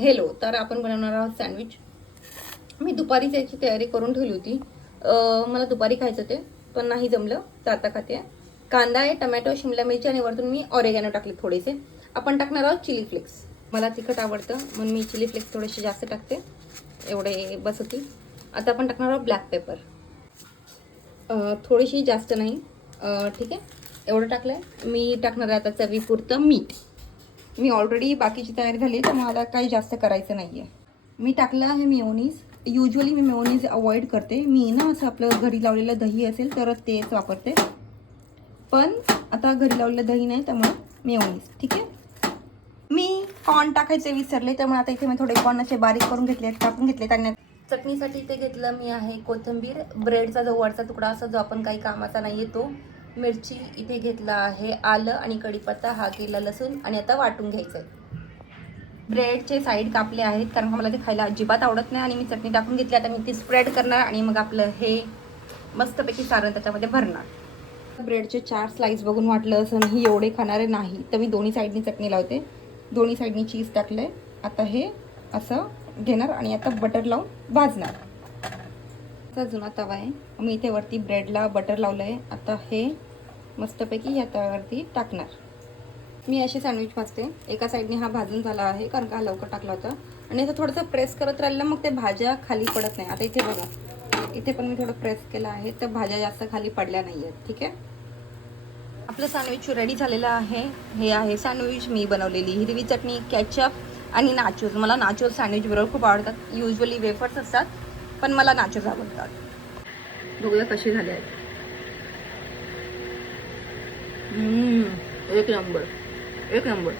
Hello, तर आपण बनवणार आहोत सँडविच. मी दुपारीच याची तयारी करून ठेवली होती. मला दुपारी खायचं ते, पण नाही जमलं तर आता खाते. कांदा आहे, टमॅटो, शिमला मिरची आणि वरतून मी ऑरेगॅनो टाकले थोडेसे. आपण टाकणार आहोत चिली फ्लेक्स. मला तिखट आवडतं म्हणून मी चिली फ्लेक्स थोडेसे जास्त टाकते, एवढे बस होती. आता आपण टाकणार आहोत ब्लॅक पेपर, थोडीशी जास्त नाही. ठीक आहे, एवढं टाकलं आहे. मी टाकणार आहे आता चवीपुरतं मीठ. मी ऑलरेडी बाकीची तयारी झाली तर मला काही जास्त करायचं नाही आहे. मी टाकलं आहे मेयोनीज. युजली मी मेयोनीज अवॉइड करते. मी ना असं आपलं घरी लावलेलं दही असेल तरच तेच वापरते, पण आता घरी लावलेलं दही नाही त्यामुळे मेयोनीज. ठीक आहे. मी कॉर्न टाकायचे विसरले, त्यामुळे आता इथे मी थोडे कॉर्न असे बारीक करून घेतले, टाकून घेतले. त्यांना चटणीसाठी इथे घेतलं मी आहे कोथिंबीर, ब्रेडचा जो वरचा तुकडा असतो जो आपण काही कामाचा नाही आहे तो, मिरची इथे घेतला आहे, आलं आणि कढीपत्ता, हा केला लसूण, आणि आता वाटून घ्यायचं आहे. ब्रेडचे साईड कापले आहेत कारण का मला ते खायला अजिबात आवडत नाही, आणि मी चटणी टाकून घेतली. आता मी ती स्प्रेड करणार आणि मग आपलं हे मस्तपैकी सारण त्याच्यामध्ये भरणार. ब्रेडचे 4 स्लाइस बघून वाटलं असं नाही एवढे खाणारे नाही, तर मी दोन्ही साईडनी चटणी लावते. दोन्ही साईडनी चीज टाकलं आहे. आता हे असं घेणार आणि आता बटर लावून भाजणार. असा जुना तवा आहे, मी इथे वरती ब्रेडला बटर लावलं आहे. आता हे मस्तपैकी या तव्यावरती टाकणार. मी असे सँडविच भाजते. एका साईडने हा भाजून झाला आहे कारण का लवकर टाकला होता, आणि असं थोडंसं प्रेस करत राहिलं मग ते भाज्या खाली पडत नाही. आता इथे बघा, इथे पण मी थोडं प्रेस केलं आहे तर भाज्या जास्त खाली पडल्या नाही आहेत. ठीक आहे, आपलं सँडविच रेडी झालेलं आहे. हे आहे सँडविच मी बनवलेली हिरवी चटणी, केचप आणि नाचोज. मला नाचोज सँडविच बरोबर खूप आवडतात. युजली वेफर्स असतात पण मला नाचोज आवडतात. बघूया कसे झाले आहेत. एक नंबर, एक नंबर.